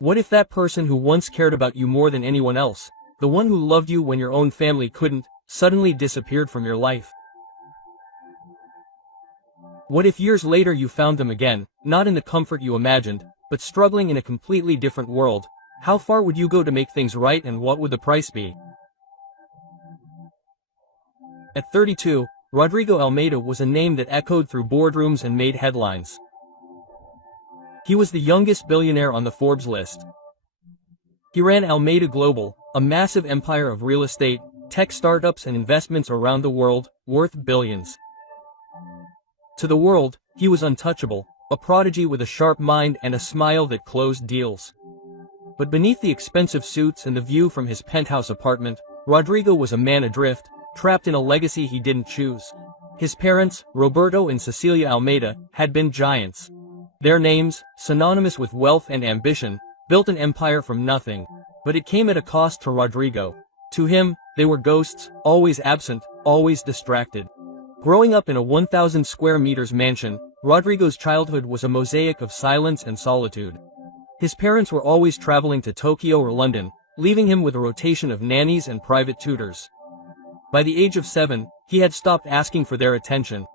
What if that person who once cared about you more than anyone else, the one who loved you when your own family couldn't, suddenly disappeared from your life? What if years later you found them again, not in the comfort you imagined, but struggling in a completely different world? How far would you go to make things right, and what would the price be? At 32, Rodrigo Almeida was a name that echoed through boardrooms and made headlines. He was the youngest billionaire on the Forbes list. He ran Almeida Global, a massive empire of real estate, tech startups and investments around the world, worth billions. To the world, he was untouchable, a prodigy with a sharp mind and a smile that closed deals. But beneath the expensive suits and the view from his penthouse apartment, Rodrigo was a man adrift, trapped in a legacy he didn't choose. His parents, Roberto and Cecilia Almeida, had been giants. Their names, synonymous with wealth and ambition, built an empire from nothing. But it came at a cost to Rodrigo. To him, they were ghosts, always absent, always distracted. Growing up in a 1,000 square meters mansion, Rodrigo's childhood was a mosaic of silence and solitude. His parents were always traveling to Tokyo or London, leaving him with a rotation of nannies and private tutors. By the age of 7, he had stopped asking for their attention.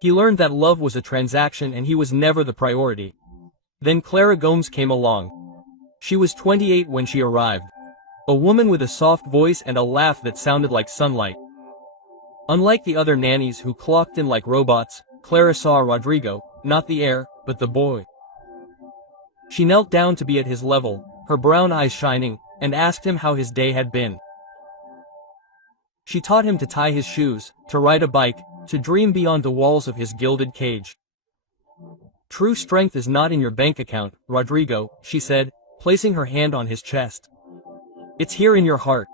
He learned that love was a transaction and he was never the priority. Then Clara Gomes came along. She was 28 when she arrived. A woman with a soft voice and a laugh that sounded like sunlight. Unlike the other nannies who clocked in like robots, Clara saw Rodrigo, not the heir, but the boy. She knelt down to be at his level, her brown eyes shining, and asked him how his day had been. She taught him to tie his shoes, to ride a bike, to dream beyond the walls of his gilded cage. True strength is not in your bank account, Rodrigo, she said, placing her hand on his chest. It's here in your heart.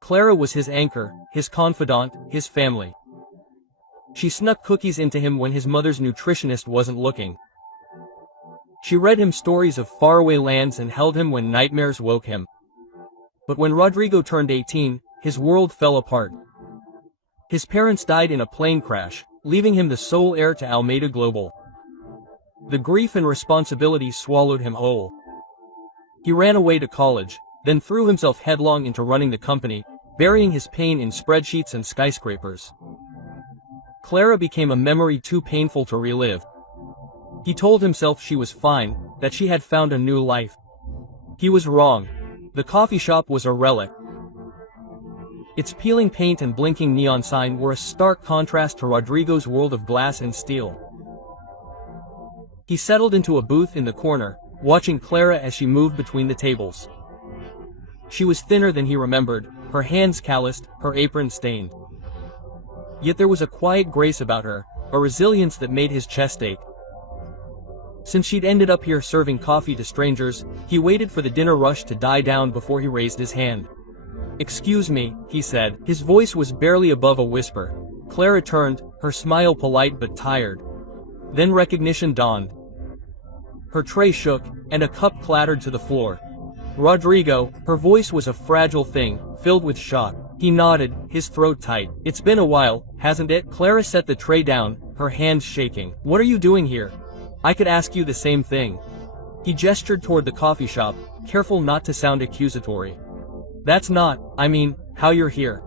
Clara was his anchor, his confidant, his family. She snuck cookies into him when his mother's nutritionist wasn't looking. She read him stories of faraway lands and held him when nightmares woke him. But when Rodrigo turned 18, his world fell apart. His parents died in a plane crash, leaving him the sole heir to Almeida Global. The grief and responsibility swallowed him whole. He ran away to college, then threw himself headlong into running the company, burying his pain in spreadsheets and skyscrapers. Clara became a memory too painful to relive. He told himself she was fine, that she had found a new life. He was wrong. The coffee shop was a relic. Its peeling paint and blinking neon sign were a stark contrast to Rodrigo's world of glass and steel. He settled into a booth in the corner, watching Clara as she moved between the tables. She was thinner than he remembered, her hands calloused, her apron stained. Yet there was a quiet grace about her, a resilience that made his chest ache. Since she'd ended up here serving coffee to strangers, he waited for the dinner rush to die down before he raised his hand. "Excuse me," he said. His voice was barely above a whisper. Clara turned, her smile polite but tired. Then recognition dawned. Her tray shook, and a cup clattered to the floor. "Rodrigo," her voice was a fragile thing, filled with shock. He nodded, his throat tight. "It's been a while, hasn't it?" Clara set the tray down, her hands shaking. "What are you doing here? I could ask you the same thing." He gestured toward the coffee shop, careful not to sound accusatory. "That's not, I mean, how you're here."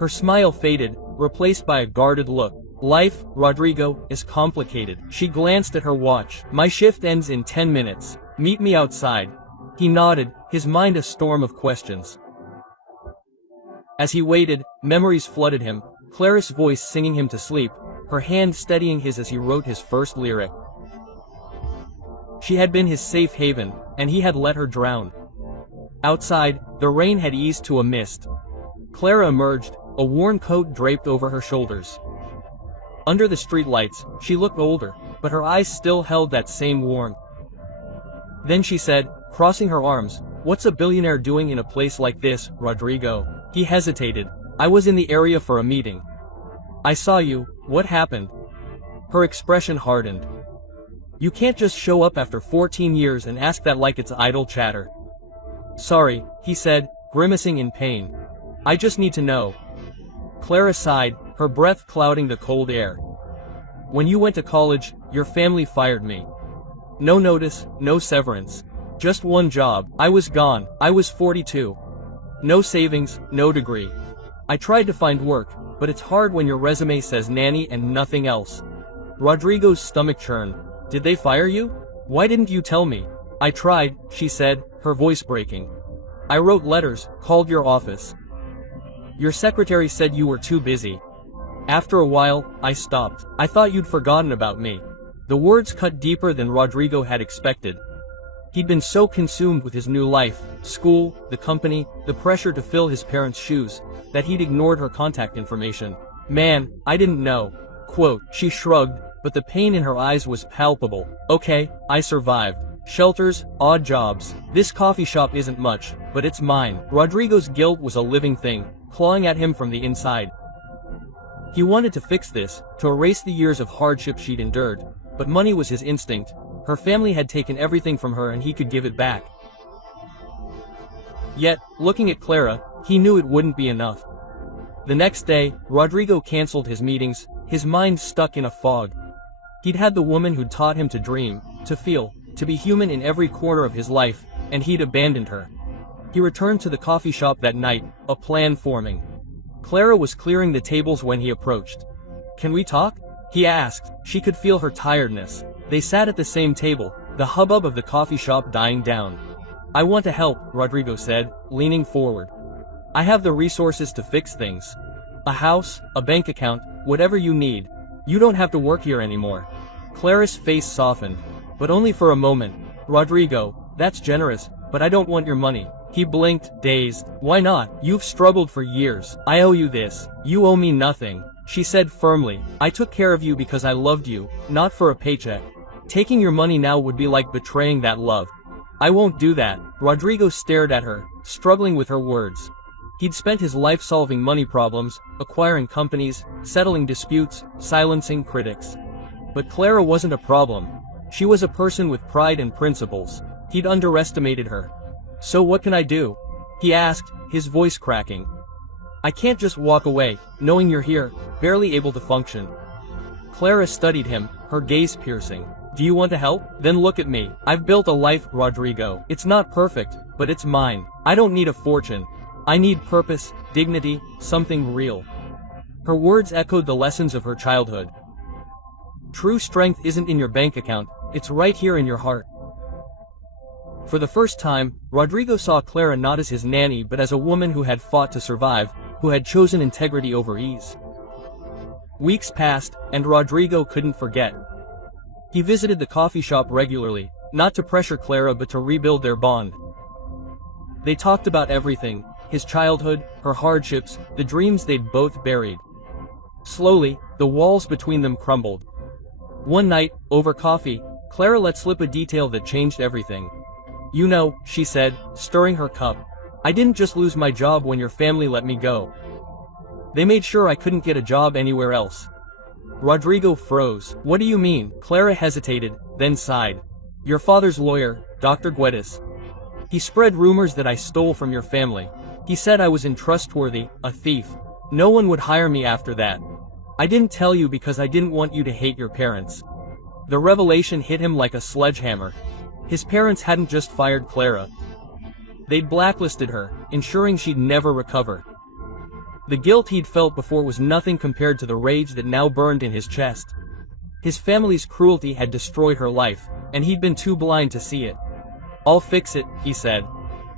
Her smile faded, replaced by a guarded look. "Life, Rodrigo, is complicated." She glanced at her watch. "My shift ends in 10 minutes. Meet me outside." He nodded, his mind a storm of questions. As he waited, memories flooded him, Clara's voice singing him to sleep, her hand steadying his as he wrote his first lyric. She had been his safe haven, and he had let her drown. Outside, the rain had eased to a mist. Clara emerged, a worn coat draped over her shoulders. Under the streetlights, she looked older, but her eyes still held that same warmth. Then she said, crossing her arms, "What's a billionaire doing in a place like this, Rodrigo?" He hesitated. "I was in the area for a meeting." "I saw you, what happened?" Her expression hardened. "You can't just show up after 14 years and ask that like it's idle chatter." "Sorry," he said, grimacing in pain. "I just need to know." Clara sighed, her breath clouding the cold air. "When you went to college, your family fired me. No notice, no severance. Just one job. I was gone. I was 42. No savings, no degree. I tried to find work, but it's hard when your resume says nanny and nothing else. Rodrigo's stomach churned. Did they fire you? Why didn't you tell me? I tried, she said, her voice breaking. I wrote letters, called your office. Your secretary said you were too busy. After a while, I stopped. I thought you'd forgotten about me. The words cut deeper than Rodrigo had expected. He'd been so consumed with his new life, school, the company, the pressure to fill his parents' shoes, that he'd ignored her contact information. Man, I didn't know. Quote, she shrugged, but the pain in her eyes was palpable. Okay, I survived. Shelters, odd jobs. This coffee shop isn't much, but it's mine. Rodrigo's guilt was a living thing, clawing at him from the inside. He wanted to fix this, to erase the years of hardship she'd endured, but money was his instinct. Her family had taken everything from her and he could give it back. Yet, looking at Clara, he knew it wouldn't be enough. The next day, Rodrigo canceled his meetings, his mind stuck in a fog. He'd had the woman who'd taught him to dream, to feel, to be human in every corner of his life, and he'd abandoned her. He returned to the coffee shop that night, a plan forming. Clara was clearing the tables when he approached. Can we talk? He asked. She could feel her tiredness. They sat at the same table, the hubbub of the coffee shop dying down. I want to help, Rodrigo said, leaning forward. I have the resources to fix things. A house, a bank account, whatever you need. You don't have to work here anymore. Clara's face softened, but only for a moment. Rodrigo, that's generous, but I don't want your money. He blinked, dazed. Why not? You've struggled for years. I owe you this. You owe me nothing, she said firmly. I took care of you because I loved you, not for a paycheck. Taking your money now would be like betraying that love. I won't do that. Rodrigo stared at her, struggling with her words. He'd spent his life solving money problems, acquiring companies, settling disputes, silencing critics. But Clara wasn't a problem. She was a person with pride and principles. He'd underestimated her. So what can I do? He asked, his voice cracking. I can't just walk away, knowing you're here, barely able to function. Clara studied him, her gaze piercing. Do you want to help? Then look at me. I've built a life, Rodrigo. It's not perfect, but it's mine. I don't need a fortune. I need purpose, dignity, something real. Her words echoed the lessons of her childhood. True strength isn't in your bank account, it's right here in your heart. For the first time, Rodrigo saw Clara not as his nanny but as a woman who had fought to survive, who had chosen integrity over ease. Weeks passed, and Rodrigo couldn't forget. He visited the coffee shop regularly, not to pressure Clara but to rebuild their bond. They talked about everything, his childhood, her hardships, the dreams they'd both buried. Slowly, the walls between them crumbled. One night, over coffee, Clara let slip a detail that changed everything. You know, she said, stirring her cup. I didn't just lose my job when your family let me go. They made sure I couldn't get a job anywhere else. Rodrigo froze. What do you mean? Clara hesitated, then sighed. Your father's lawyer, Dr. Guedes. He spread rumors that I stole from your family. He said I was untrustworthy, a thief. No one would hire me after that. I didn't tell you because I didn't want you to hate your parents. The revelation hit him like a sledgehammer. His parents hadn't just fired Clara. They'd blacklisted her, ensuring she'd never recover. The guilt he'd felt before was nothing compared to the rage that now burned in his chest. His family's cruelty had destroyed her life, and he'd been too blind to see it. I'll fix it, he said.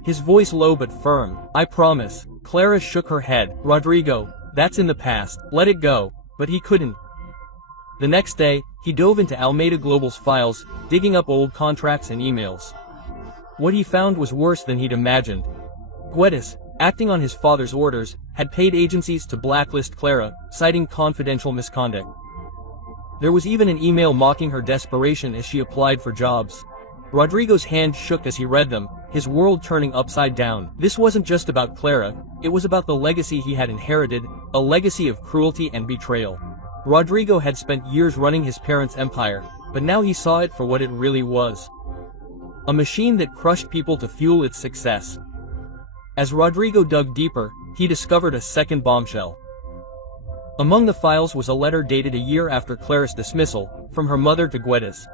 His voice low but firm. I promise. Clara shook her head. Rodrigo, that's in the past. Let it go. But he couldn't. The next day, he dove into Almeida Global's files, digging up old contracts and emails. What he found was worse than he'd imagined. Guedes, acting on his father's orders, had paid agencies to blacklist Clara, citing confidential misconduct. There was even an email mocking her desperation as she applied for jobs. Rodrigo's hand shook as he read them, his world turning upside down. This wasn't just about Clara, it was about the legacy he had inherited, a legacy of cruelty and betrayal. Rodrigo had spent years running his parents' empire, but now he saw it for what it really was. A machine that crushed people to fuel its success. As Rodrigo dug deeper, he discovered a second bombshell. Among the files was a letter dated a year after Clara's dismissal, from her mother to Guedes.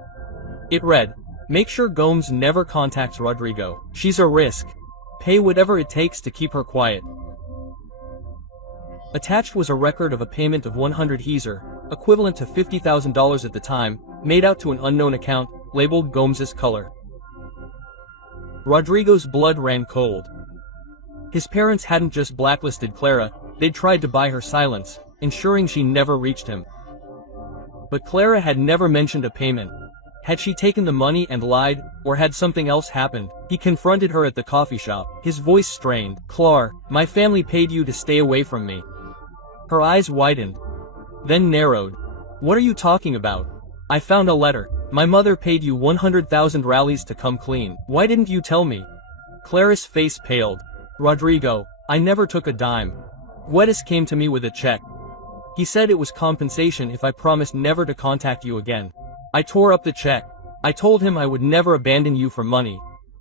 It read, Make sure Gomes never contacts Rodrigo. She's a risk. Pay whatever it takes to keep her quiet. Attached was a record of a payment of 100 Heiser, equivalent to $50,000 at the time, made out to an unknown account, labeled Gomes's color. Rodrigo's blood ran cold. His parents hadn't just blacklisted Clara, they'd tried to buy her silence, ensuring she never reached him. But Clara had never mentioned a payment. Had she taken the money and lied, or had something else happened? He confronted her at the coffee shop, his voice strained. "Clar, my family paid you to stay away from me." Her eyes widened, then narrowed. "What are you talking about? I found a letter. My mother paid you 100,000 rallies to come clean. Why didn't you tell me?" Clara's face paled. "Rodrigo, I never took a dime. Guedes came to me with a check. He said it was compensation if I promised never to contact you again. I tore up the check. I told him I would never abandon you for money."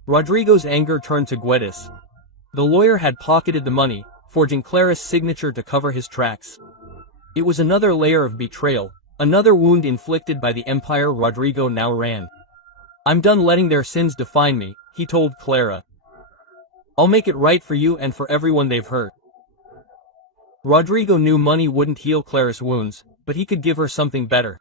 Rodrigo's anger turned to Guedes. The lawyer had pocketed the money, forging Clara's signature to cover his tracks. It was another layer of betrayal, another wound inflicted by the empire Rodrigo now ran. "I'm done letting their sins define me," he told Clara. "I'll make it right for you and for everyone they've hurt." Rodrigo knew money wouldn't heal Clara's wounds, but he could give her something better.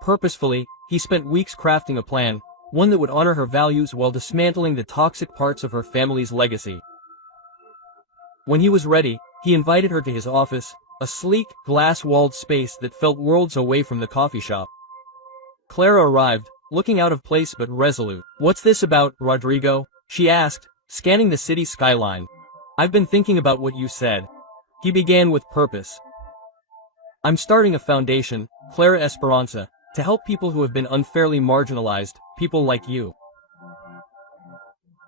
Purposefully, he spent weeks crafting a plan, one that would honor her values while dismantling the toxic parts of her family's legacy. When he was ready, he invited her to his office, a sleek, glass-walled space that felt worlds away from the coffee shop. Clara arrived, looking out of place but resolute. "What's this about, Rodrigo?" she asked, scanning the city skyline. "I've been thinking about what you said." He began with purpose. "I'm starting a foundation, Clara Esperanza, to help people who have been unfairly marginalized, people like you.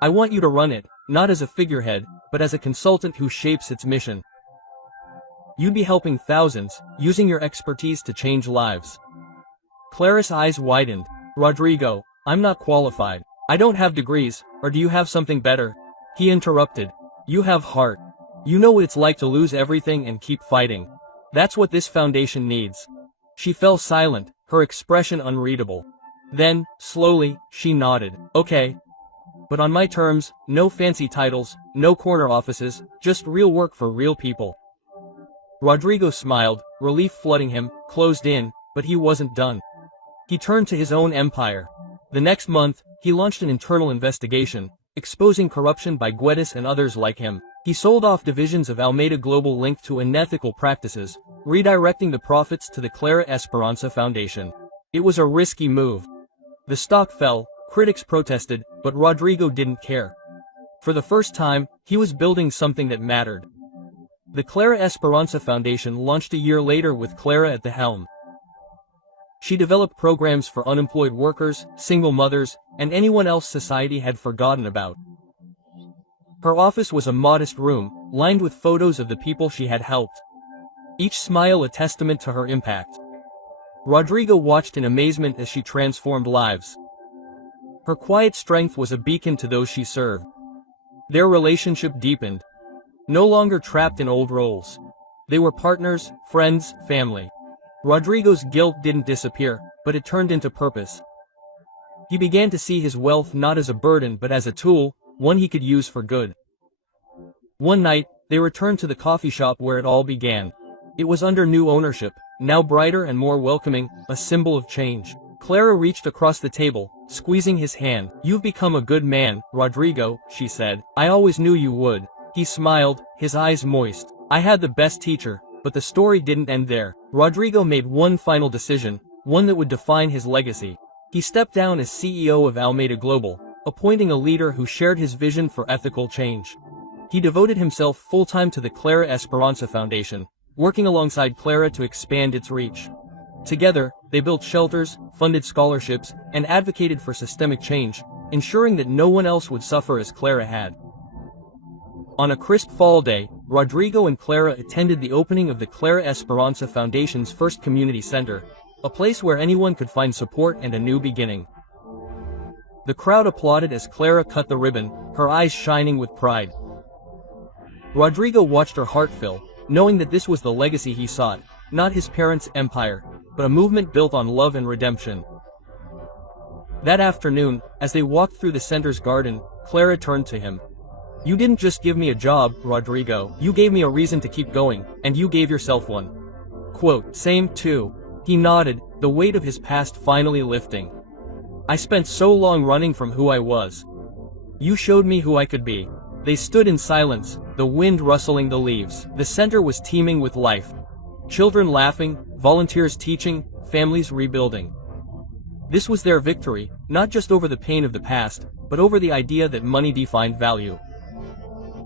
I want you to run it, not as a figurehead, but as a consultant who shapes its mission. You'd be helping thousands, using your expertise to change lives." Clara's eyes widened. "Rodrigo, I'm not qualified. I don't have degrees, or do you have something better?" He interrupted. "You have heart. You know what it's like to lose everything and keep fighting. That's what this foundation needs." She fell silent, her expression unreadable. Then, slowly, she nodded. "Okay. But on my terms, no fancy titles, no corner offices, just real work for real people." Rodrigo smiled, relief flooding him, closed in, but he wasn't done. He turned to his own empire. The next month, he launched an internal investigation, exposing corruption by Guedes and others like him. He sold off divisions of Almeida Global linked to unethical practices, redirecting the profits to the Clara Esperanza Foundation. It was a risky move. The stock fell, critics protested, but Rodrigo didn't care. For the first time, he was building something that mattered. The Clara Esperanza Foundation launched a year later with Clara at the helm. She developed programs for unemployed workers, single mothers, and anyone else society had forgotten about. Her office was a modest room, lined with photos of the people she had helped. Each smile a testament to her impact. Rodrigo watched in amazement as she transformed lives. Her quiet strength was a beacon to those she served. Their relationship deepened. No longer trapped in old roles. They were partners, friends, family. Rodrigo's guilt didn't disappear, but it turned into purpose. He began to see his wealth not as a burden but as a tool, one he could use for good. One night, they returned to the coffee shop where it all began. It was under new ownership, now brighter and more welcoming, a symbol of change. Clara reached across the table, squeezing his hand. "You've become a good man, Rodrigo," she said. "I always knew you would." He smiled, his eyes moist. "I had the best teacher, but the story didn't end there." Rodrigo made one final decision, one that would define his legacy. He stepped down as CEO of Almeida Global, appointing a leader who shared his vision for ethical change. He devoted himself full-time to the Clara Esperanza Foundation, working alongside Clara to expand its reach. Together, they built shelters, funded scholarships, and advocated for systemic change, ensuring that no one else would suffer as Clara had. On a crisp fall day, Rodrigo and Clara attended the opening of the Clara Esperanza Foundation's first community center, a place where anyone could find support and a new beginning. The crowd applauded as Clara cut the ribbon, her eyes shining with pride. Rodrigo watched her heart fill, knowing that this was the legacy he sought, not his parents' empire, but a movement built on love and redemption. That afternoon, as they walked through the center's garden, Clara turned to him. "You didn't just give me a job, Rodrigo. You gave me a reason to keep going, and you gave yourself one." Quote, "Same, too." He nodded, the weight of his past finally lifting. "I spent so long running from who I was. You showed me who I could be." They stood in silence, the wind rustling the leaves. The center was teeming with life. Children laughing, volunteers teaching, families rebuilding. This was their victory, not just over the pain of the past, but over the idea that money defined value.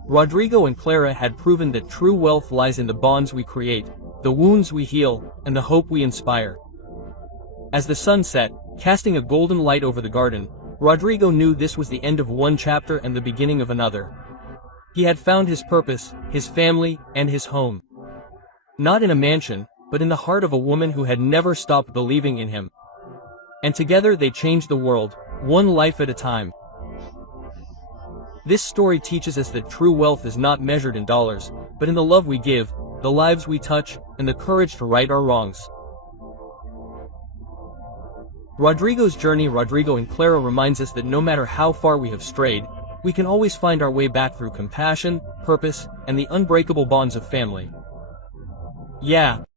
Rodrigo and Clara had proven that true wealth lies in the bonds we create, the wounds we heal, and the hope we inspire. As the sun set, casting a golden light over the garden, Rodrigo knew this was the end of one chapter and the beginning of another. He had found his purpose, his family, and his home. Not in a mansion, but in the heart of a woman who had never stopped believing in him. And together they changed the world, one life at a time. This story teaches us that true wealth is not measured in dollars, but in the love we give, the lives we touch, and the courage to right our wrongs. Rodrigo's journey, Rodrigo and Clara, reminds us that no matter how far we have strayed, we can always find our way back through compassion, purpose, and the unbreakable bonds of family. Yeah.